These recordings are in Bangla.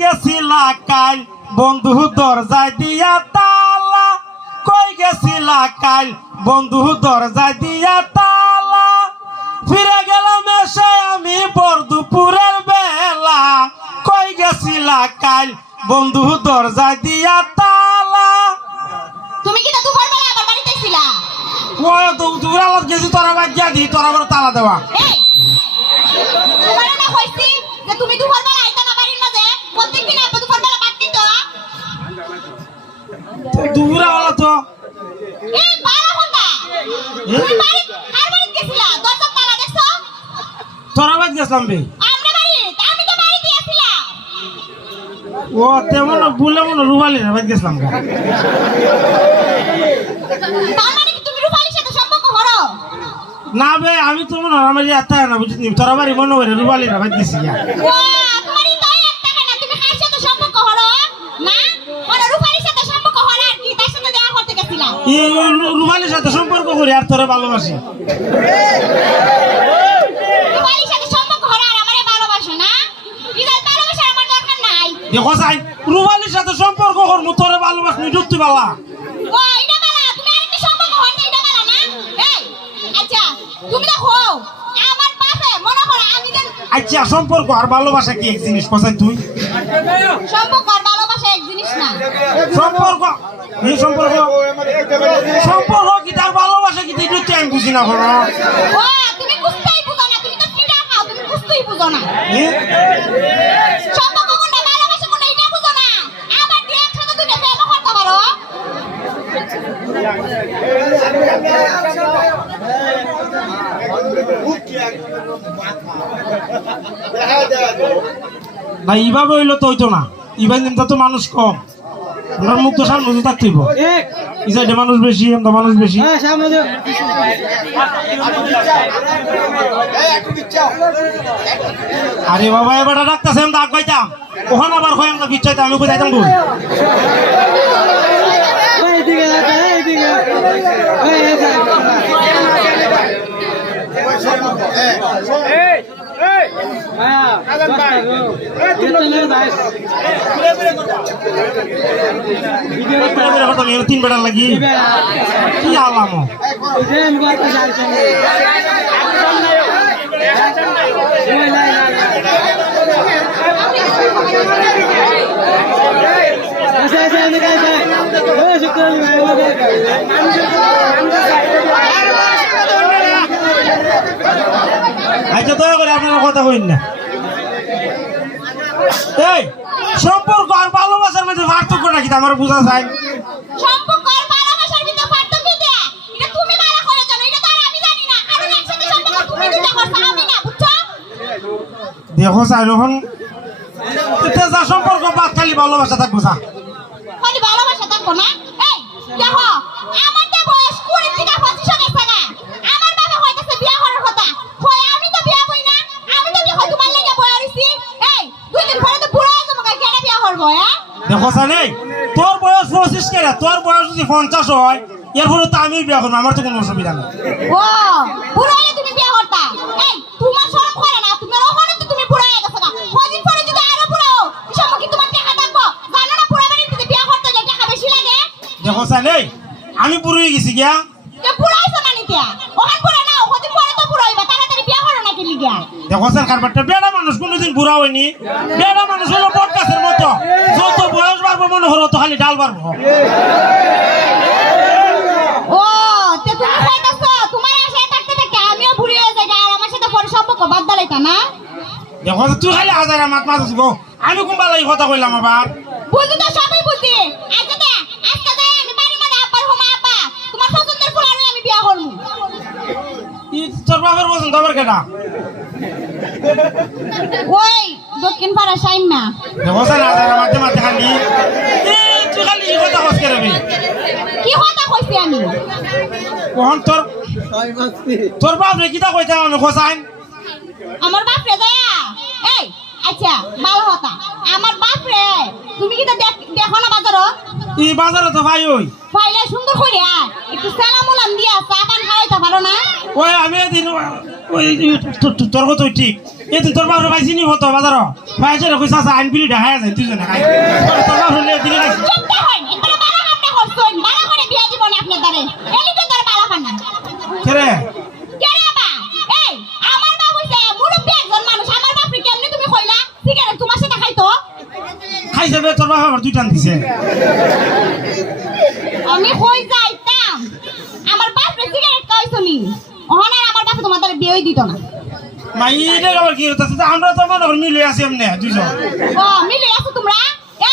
গেছিলা কাল? বন্ধু দরজায় দিয়া তালা। কই গেছিলা কাল? বন্ধু দরজায় দিয়া তালা। ফিরে গেলাম এসে আমি বরদুপুরের বেলা। কই গেছিলা কাল? বন্ধু দরজায় দিয়া তালা। তুমি কি দুপুর বেলা আমার বাড়িতে ছিলা? ও তো দূর আলাদ গেছি তোরা বাজ্যা দি তোরা বড় তালা দেওয়া। তোমার না কইছি যে তুমি দুপুর বেলা দেখছ? তোরা বাদ গেছিলাম বে। বাড়ি আমি তো ও তেমন ভুলে মনে রুমালি রে বাদ গেছিলাম মানে না বে আমি তো মনে হয় আমার এত না বুঝলি তোরা বাড়ি মনে করে রুমালি রে বাদ গেছি রুমালির সাথে সম্পর্ক করি আর তোরে ভালোবাসি। করো দেখো সাই রুমালির সাথে সম্পর্ক করব তোরে ভালোবাসি যুক্তি বালা। আচ্ছা করো আচ্ছা সম্পর্ক আর ভালোবাসা কি এক জিনিস কোথায় তুই? সম্পর্ক আর সম্পর্ক এই সম্পর্ক সম্পর্ক কি তার ভালোবাসা কি? তুই আমি বুঝি না পারো। না এইভাবে হইল তো হইতো না। ইভাই দিনটা তো মানুষ কম। আমরা মুখ তো সামনে তো থাকতেইব এই সাইডে মানুষ বেশি আমরা মানুষ বেশি। আরে বাবা এবার ডাক্তার আমরা আগ পাইতাম ওখানে আবার হয় আমরা বিচ্ছাইতাম আমি কোথায় যাইতাম বল তিন বেটার লাগি। কি আলাম আচ্ছা দয়া করে আপনারা কথা কইন না। এই সম্পর্ক আর ভালোবাসার মধ্যে পার্থক্যটা কি? আমার বোঝা যায়? সম্পর্ক আর ভালোবাসার ভিতর পার্থক্য দেয়া এটা তুমি ভালো করে জানো এটা তো আমি জানি না। কারণ একসাথে সম্পর্ক তুমি দুটো করছ আমি না বুঝছ? দেখো যা সম্পর্ক বাদ খালি ভালোবাসা থাকব যা। খালি ভালোবাসা থাকব না? হ্যাঁ দেখো চাই তোর বয়স পঁচিশ কেনা তোর বয়স যদি পঞ্চাশ হয় এরপরে তো আমি বিয়া করব আমার তো কোনো অসুবিধা নেই। ও বুড়ো হলে তুমি বিয়া করতা? এই তোমার শরম করে না তুমি ওখানে তো তুমি বুড়ো হয়ে গেছো না কদিন পরে যদি আরও বুড়ো হও সময় কি তোমার টাকা থাকব। জানো না বুড়া বাড়িতে বিয়া করতে গেলে টাকা বেশি লাগে? দেখো চাই আমি পুরো গেছি গিয়া যে বুড়ো হইছো না নিতিয়া ওখান বুড়ো না কদিন পরে তো বুড়ো হইবা তাড়াতাড়ি বিয়া করো না কি লিগা দেখো কারবারটা বেড়া মানুষ কোনোদিন বুড়া হয়নি। বেড়া মানুষ হলো বট গাছের মতো। যত বয়স বাড়বো মনে হলো তো খালি ডাল বাড়বো। দেখো তুই খালি হাজারে মাত মাত গো। আমি কোনবা লাগি কথা কইলাম আবার? বুঝি তো সবই বুঝি। আজকে দে আজকে দে আমি বাড়ি মানে আব্বার হোমা আব্বা তোমার পছন্দের ফুলারে আমি বিয়া করব ই তোর বাবার পছন্দ আবার কেটা ওই দক্ষিণ পাড়া সাইমা দেখো স্যার হাজারে মাঝে মাঝে খালি তুই খালি ই কথা কস করে বে কি কথা কইছি আমি? কখন তোর? তোর বাপ রে কিতা কইতা আমি খসাইন আমার বাপ রে দয়া। এই আচ্ছা ভালো কথা। আমার বাপ রে তুমি কি দেখ- দেখো না বাজারও ই বাজারে তো ভাই ওই। ফাইলে সুন্দর করে একটু সালাম উলাম দিয়া চা পান খাওয়াইতে পারো না? ওই আমি এদিন ওই তোর কথা ঠিক। এদিন তোর বাপরে পাইছি নি হতো বাজার। পাইছে রে কইছা আইন বিলি ঢাকা যায় তুই জানা খাই তোর বাপরে লিয়ে দিকে খাইছি করে আমার আমার খাইছে বে তোর বাপ আবার দুইটান দিছে আমি কই যাইতাম। আমার বাপ রে সিগারেট খাইছো নি ওখানে আর আমার বাপ তোমার দিত না। আবার কি হতো আমরা তো করি মিলে আছি এমনি দুইজন। ও মিলে আছো তোমরা?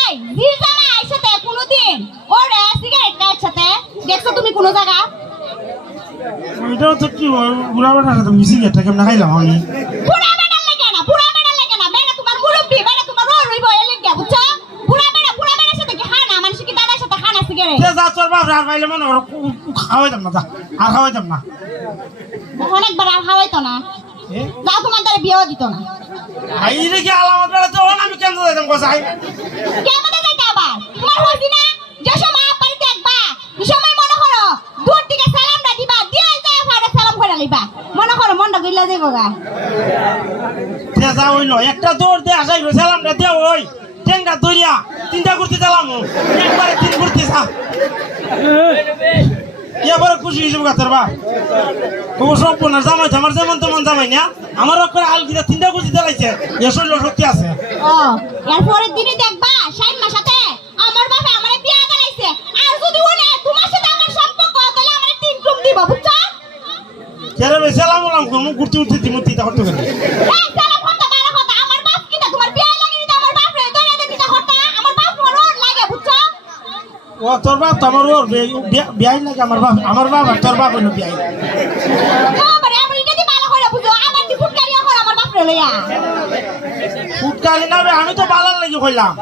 এই দিল জামা আইসাতে কোনোদিন ওর সিগারেট খাওয়ার সাথে। দেখছ তুমি কোনো জায়গা? ওইটাও তো কি বুড়া কেমন খাইলাম আমি? লাগে না লাগে না। বেড়া তোমার মুরব্বি বেড়া তোমার রোল রইব এলে গে বুঝছ? পুরা বেড়া পুরা বেড়ার সাথে কি খানা মানুষ কি দাদার সাথে খানা সিগারেট যা তোর বাপ আর পাইলে মনে খাওয়াইতাম না যা আর খাওয়াইতাম না। অনেকবার আর খাওয়াইতো না। এ? যা তোমার দ্বারা বিয়েও দিত না। আই রে কি আলামত বেড়াতে হন আমি কেন যাইতাম? কোসাই কেমন যাইতে আবার? তোমার হইছি না? যে সময় আপারি দেখবা এই সময় মনে করো দূর থেকে সালামটা দিবা দিয়ে যায় ফাড়ে সালাম করে লইবা। মনে করো মনটা গইলা যাইব গা। তে হইল একটা দৌড় দে আসাই সালামটা দে ওই টেঙ্গা দইয়া তিনটা করতে দিলাম একবারে তিন করতে যা। খুশি হয়েছে গাছের বা কবর সম্পূর্ণ জামাই আমার যেমন তেমন জামাই না? আমার করে আলগিরা তিনটা করতে দিলাইছে এ শরীর শক্তি আছে। ও এর পরের দিনে দেখবা শাইন মাসাতে আমার বাবা আমারে বিয়া করাইছে। আর যদি ওনে তোমার সাথে আমার সম্পর্ক তাহলে আমারে তিন রুম দিব বুঝছ? কেরে বে সালাম আলাম ঘুরতে উঠতে দিমতি তা করতে গেলে এই সালাম কথা বারা কথা আমার বাপ কিনা তোমার বিয়া লাগে দিতে আমার বাপ রে দইরা দিতে করতা আমার বাপ মোর ওর লাগে বুঝছ ও তোর বাপ তো আমার ওর বিয়াই লাগে আমার বাপ? আমার বাপ আর তোর বাপ হইল বিয়াই। ফুটকালি না আমি তো বালার লাগি কইলাম।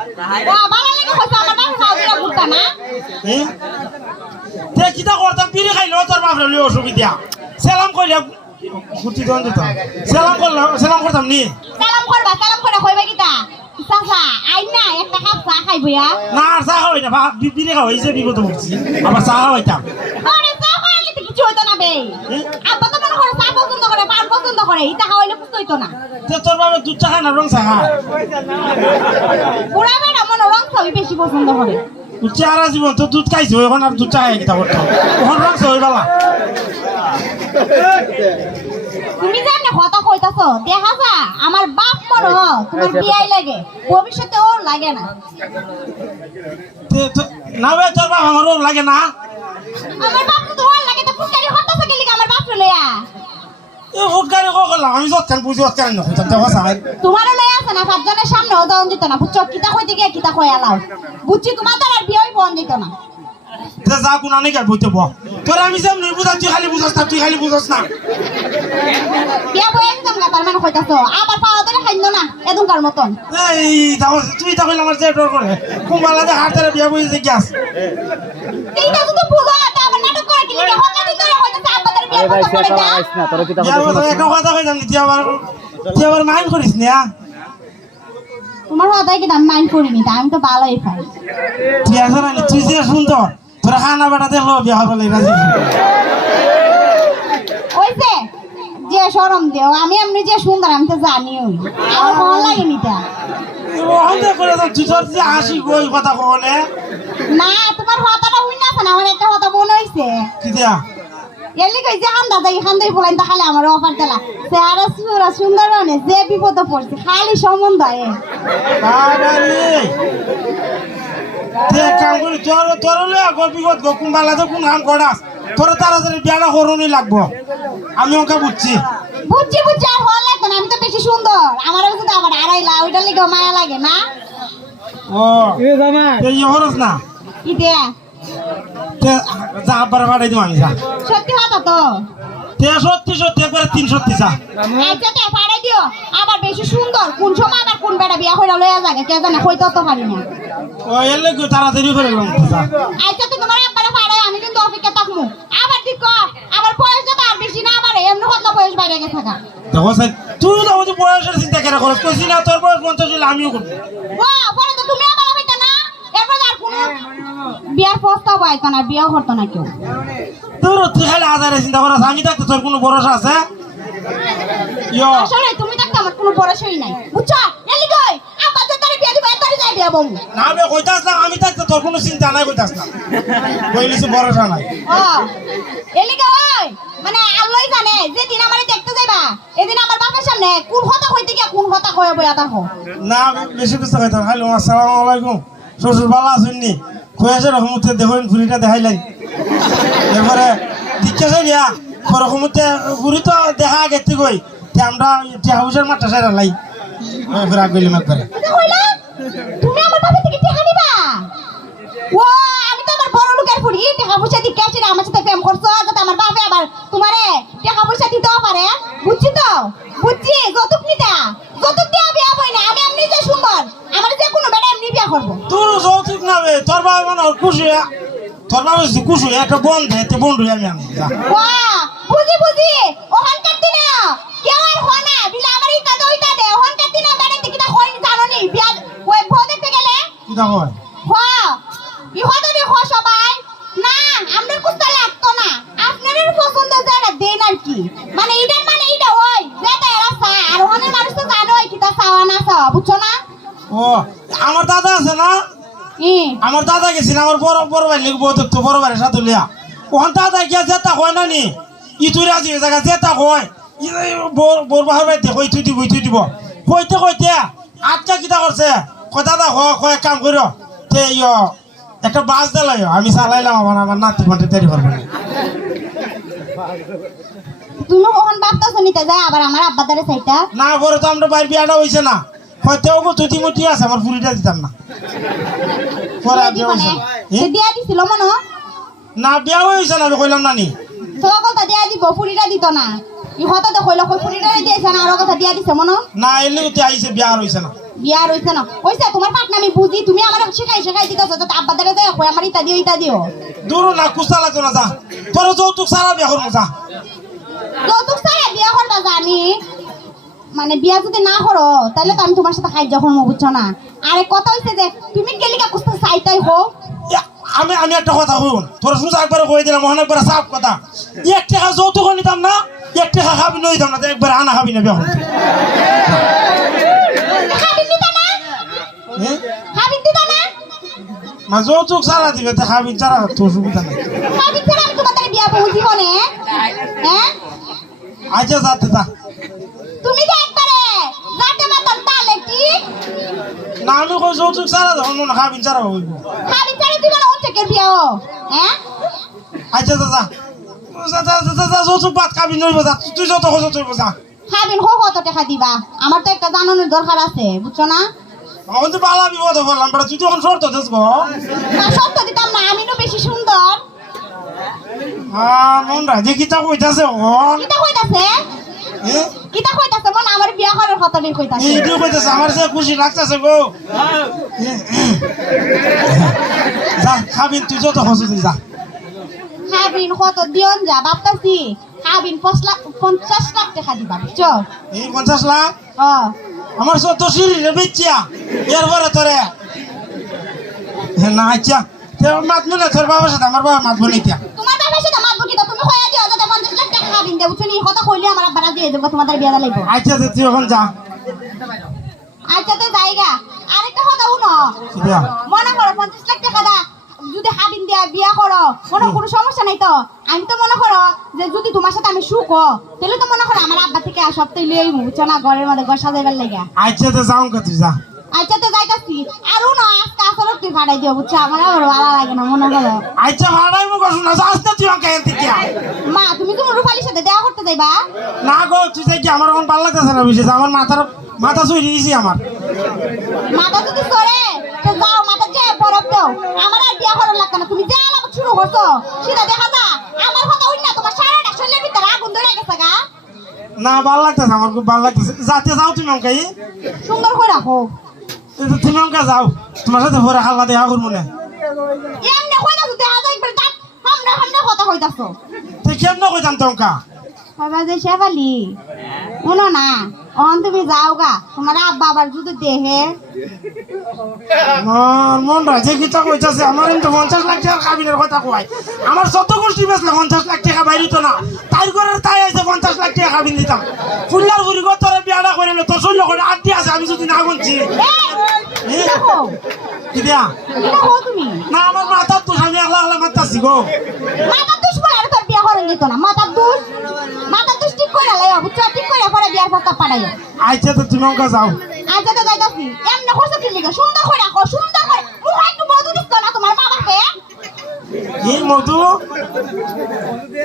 কিতা করতাম পিড়ি খাইলো তোর বাপ রে অসুবিধা। সালাম কইলে ঘুরতে দন দিত সালাম করলাম সালাম করতাম নি? সালাম করবা সালাম করে কইবা কিতা চাচা আই না একটা কাপ চা খাইবয়া না আর চা খাওয়াই না বা- বি- বিড়ি খাওয়াইছে বিপদ পড়ছি আবার চা খাওয়াইতাম। আরে চা খাইলে তো কিছু হইতো না বে। আব্বা তো মনে করে চা পছন্দ করে পান পছন্দ করে ইটা খাওয়াইলে কিছু হইতো না। তে তোর বাবা দুধ চা খায় না রং চা খায়? পুরা বেড়া মনে রং চাই বেশি পছন্দ করে। চেহারা জীবন তো দুধ খাইছো এখন আর দুধ চা খাই কিতা করতো এখন রং চা বালা। তুমি জানে কথা কইতাছ দেখা যা আমার বাপ মনে তোমার বিয়াই লাগে ভবিষ্যতে ওর লাগে না। তে- না বে তোর বাপ আমারও লাগে না। আমার বাপ তো ওর লাগে তো ফুটকারি হতাছে গেলি আমার বাপ ফুটকারি কো করলাম আমি বুঝি তোমারও লই আছে না পাঁচজনের সামনে ও দিত না বুঝছ কিতা কইতে গিয়ে কিতা কই আলাও বুঝছি তোমার দ্বারা আর বিয়াই বন দিত না। তে যা বইতে বহ তোর আমি বুঝা তুই খালি বুঝাস না তুই খালি বুঝাস না। বিয়া বয়ে একদম না তার মানে কইতাছ আবার পাওয়া ধরে খাইন্দ না এদুনকার মতন। এই দেখো তুই তা কইলে আমার যে ডর করে কুম্বালাতে হাতের বিয়া বইছে গ্যাস এইটা তো বুঝো তা আবার নাটক করে কি লিখে হল্লা দিতে কইতাছ আব্বা তার বিয়া আরে ভাই কথা সে করে না না তোর কিতা বিয়ার একটা কথা কইতাম তুই আবার তুই আবার মাইন্ড করিস না তোমার হদাই কি আমি মাইন্ড করিনি তা আমি তো ভালোই পাই তুই এখন আনি তুই যে সুন্দর তোরা খানা বেটা দেখল বিয়া হবে রাজি ওইছে যে শরম দেও আমি এমনি যে সুন্দর আমি তো জানি আমার ভালো লাগেনি তা। অন্ধে করে তো যে হাসি গই কথা কনে না। তোমার হতাটা হই না আমার একটা হতা বোন হইছে। কি দিয়া? এলি কই যে হান্দা যাই হান্দাই বলেন তা খালি আমার অফার দিলা। চেহারা সুরা সুন্দর মানে যে বিপদ পড়ছে খালি সম্বন্ধ তে কাম বিগত গো কোন কাম তাড়াতাড়ি বিয়াটা লাগবো। আমি ওকে বুঝছি। বুঝছি বুঝছি আর হল লাগতো না আমি তো বেশি সুন্দর। আমার কিন্তু আবার আড়াইলা ওইটার লিগে মায়া লাগে না ও এই হরস না। কি দিয়া যা আবার বাড়াই দিও আমি যা। সত্যি হতা তো। সত্যি একবারে দিও। আবার বেশি সুন্দর। কোন সময় আবার কোন বেটা বিয়া হইরা লইয়া যাবে? কে জানে কইতে তো পারি না। ও গো তাড়াতাড়ি করে লম যা। তো তোমার আব্বারে পাড়াই আমি কিন্তু অপেক্ষা থাকমু। আবার ঠিক কর আবার বয়স যত আর বেশি না আবার এমনি কত বয়স বাইরে গেছে থাকা দেখো স্যার তুই তো আমাদের বয়সের চিন্তা কেন করস? কইছি না তোর বয়স পঞ্চাশ হলে আমিও করব। ও তো তুমি আবার হইতা না এরপর আর কোনো বিয়ার প্রস্তাব আইতো না বিয়াও করতো না কেউ। তোর তুই খালি হাজারে চিন্তা করস আমি থাকতে তোর কোনো ভরসা আছে? আসলে তুমি তো একটা আমার কোনো বয়সই নাই বুঝছ? এলি গই আব্বা যে তারে বিয়া দিবা তারে যাই বিয়া বমু না আমি না আমি থাকতে তোর কোনো চিন্তা নাই কইতাস না। কইলিছি ভরসা নাই। ও এলি গই মানে আল্লাহই জানে যেদিন আমারে দেখতে যাইবা এদিন আমার বাপের সামনে কোন কথা কইতে গিয়া কোন কথা কয় বইয়া থাকো। না বেশি কিছু কইতাম হ্যালো আসসালামু আলাইকুম। শ্বশুর নি কয়েছে রকমতে দেখুন ঘুরিটা দেখাইলেন এরপরে দিচ্ছে যাই দিয়া। রকমতে ঘুরি তো দেখা গেতে কই আমরা হাউসের সাইরা লাই ও, আমি তো আমার আমার সাথে আমার তোমারে বুঝছি তো বুঝছি বিয়া আমি যে সুন্দর আমার যে কোনো বেটা করব? তোর যৌতুক নাবে তোর বাবা মনে খুশি তোর বাবা খুশি একটা বন্ধ এতে বন্ধু আমি আনব যা। বুঝি বুঝি। ওখানকার দিনে কেউ আর হয় না বিলে আমার ইটা দো ইটা দে। ওখানকার দিনে বেড়ে দিকে তা হয় জানো নি? বিয়া ওই বউ দেখতে গেলে? কিতা কয়? হ্যাঁ ইহতরি হ সবাই। না আমরা কুস্তা লাগতো না। আপনাদের পছন্দ দেন আর কি। মানে এটার মানে এটা ওই। যেটা এরা চায়। আর ওখানে মানুষ তো জানো কি তা চাওয়া না চাওয়া বুঝছ না? ও আমার দাদা আছে না? আমার দাদা গেছিল আমার বড় বড় ভাই লিখব তো বড় ভাইয়ের সাথে লিয়া ওখান দাদা গিয়া যেটা হয় না নি? ই তুই রাজি জায়গা ই এই বোর বাহার বাড়িতে কই তুই দিব তুই দিব। কইতে কইতে আটটা কিতা করছে? কয় দাদা হয় কয় এক কাম করো তে ইয় একটা বাস দিলাই আমি চালাইলাম আমার আমার নাতি মাটি তৈরি করব না। তুমি ওখান ভাবতেছো নিতে যায় আবার আমার আব্বা চাইতা। না বড় তো আমরা বাইর বিয়াটা হয়েছে না। হয়তো ওগো তুই মুটি আছে আমার ফুরিটা দিতাম না। পরে বিয়া বিয়া দিব হয়েছে। না না। সে হি? দিয়া দিছিল মনো? না বিয়া হয়েছে না কইলাম না নি তোর কথা দিয়া দিব ফুরিটা দিত না। ইহত তো কইলো কই ফুরিটা দিয়েছে না আরও কথা দিয়া দিছে মনো? না এলে তুই আইছে বিয়া হয়েছে না। বিয়া রইছে না। ওইছে তোমার পাটনা আমি বুঝি তুমি আমার শেখাই শেখাই দিতেছো যাতে আব্বা দ্বারা যায় কই আমার ইটা দিও ইটা দিও দূর না কুস্তা লাগতো না যা। তোর যৌতুক সারা বিয়া করব যা। যৌতুক ছাড়া বিয়া করবা জানি মানে বিয়া যদি না করো তাহলে তো আমি তোমার সাথে খাই যখন বুঝছ না? আরে কথা হইছে যে তুমি গেলিকা কুস্তা চাইতাই হো আমি আমি একটা কথা হইন তোর সুজা একবার কই দিলাম মহান একবার সাফ কথা। এক টাকা যৌতুক নিতাম না এক টাকা খাবি নইতাম না তো একবার আনা খাবি না? বিয়া না? যৌতুক সারা দিবে তো খাবি সারা তোর সুবিধা নেই। হ্যাঁ? আচ্ছা যাতে যা। তুমি একবারে যাতে মাতাল তালে কি? না আমি কই যৌতুক সারা ধরবো না খাবি সারা হইব। খাবিন ছাড়া জীবনে হচ্ছে কে বিয়া ও হ্যাঁ? আচ্ছা যা, যৌতুক বাদ খাবি নইব যা। তুই যত খোঁজ তুই যা। খাবিন হো কত টাকা দিবা? আমার তো একটা জানানোর দরকার আছে বুঝছ না? আমি তো বালা বিপদ বললাম বেটা তুই তখন শর্ত দেস গো না সত্য দিতাম না আমি তো বেশি সুন্দর। হ্যাঁ মন রাজি কিতা কইতাছে হন কিতা কইতাছে? হ্যাঁ? কিতা কইতাছে মন আমার বিয়া করার কথা নেই কইতাছে। এইটিও কইতেছে? আমার সে খুশি লাগতেছে গো। যা খাবি তুই যত তুই যা। খাবিন কত দিয়ন যা ভাবতাছি। খাবিন পাঁচ লাখ পঞ্চাশ লাখ টাকা দিবা বুঝছ? এই পঞ্চাশ লাখ? ও আমার সব তো সিঁড়ি রে বেচিয়া এরপরে তোরে। না আচ্ছা। তোর মাতবো না তোর বাবার সাথে আমার বাবা মাতবো না তোমার বাবার সাথে পঞ্চাশ লাখ টাকা খাবিন দে বুঝছ নি কথা কইলে আমার আব্বারা দিয়ে দেবো তোমাদের বিয়া লাগবে। আচ্ছা তুই এখন যা। আচ্ছা তো জায়গা। আরেকটা কথা শুনো। মনে করো পঞ্চাশ লাখ টাকা দা যদি হাবিন দিয়া বিয়া করো কোনো কোনো সমস্যা নাই তো? আমি তো মনে করো যে যদি তোমার সাথে আমি সুখ তাহলে তো মনে করো আমার আব্বা থেকে সপ্তাহে বুঝছ না ঘরের মধ্যে ঘর সাজাইবার লেগে। আচ্ছা তো যাও তুই যা। আচ্ছা তো যাইতাছি। আরও না আজকে আসলে তুই ভাড়াই দিও বুঝছ? আমার আবার ভালো লাগে না মনে করো। আচ্ছা ভাড়াই মুখ শোনা না তুই আমাকে এনতে কিয়া মা তুমি তো রূপালির সাথে দেখা করতে যাইবা? না গো তুই যাই কি আমার এখন ভালো লাগতেছে না বিশেষ? আমার মাথার মাথা চুই দিয়েছি আমার। মাথা যদি সরে তো যাও মাথা চেয়ে বরফ দাও। আমার আর বিয়া করার লাগবে না। তুমি যে আমাকে শুরু করছ সেটা দেখা যা আমার কথা হই না তোমার সারাটা শরীরের ভিতরে আগুন ধরে গেছে গা। না ভালো লাগতেছে আমার খুব ভালো লাগতেছে। যাতে যাও তুমি আমাকে সুন্দর করে রাখো। তুমি আমাকে যাও? তোমার সাথে পরে হাল্লা দেখা করব না। কেমন কইতাম তোমাকা? বাবা যে শেফালি শুনো না। অন তুমি যাও গা। তোমার আব্বা আবার যদি দেহে। মন রাজে কিতা কইতাছে আমার কিন্তু পঞ্চাশ লাখ টাকার কাবিনের কথা কয়। আমার চোদ্দ গোষ্ঠী বেচলে পঞ্চাশ লাখ টাকা বাইরিত না। তাই করে তাই আছে পঞ্চাশ লাখ টাকা কাবিন দিতাম। ফুল্লার ঘুরি গো তোরা বিয়াটা করে লো তোর শৈল করে আটটি আছে আমি যদি না গুনছি। আমার মাথার আমি মারতাছি গো। মাথার দুষ বলে আর তোর বিয়া না। মাথার দুষ? মাথার দুষ ঠিক করে লাই বুঝছ? পাঠাইও আইছে তো তুমি অঙ্কা যাও। আজ তো যাইতাছি এমনি কইছো কি লিগা? সুন্দর করে রাখো সুন্দর করে। মুখ একটু মধু দিছ না তোমার কি? মধু?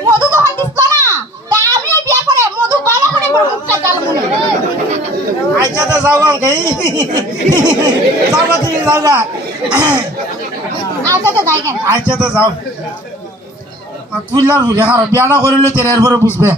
মধু তো হয় দিছ না? তা আমি বিয়া করে মধু ভালো করে মোর মুখটা জাল মনে। আইছে তো যাও অঙ্কে যাও গা তুমি যাও আজ তো যাই আইছে তো যাও। বিয়াটা করিলে তেরে এরপরে বুঝবে।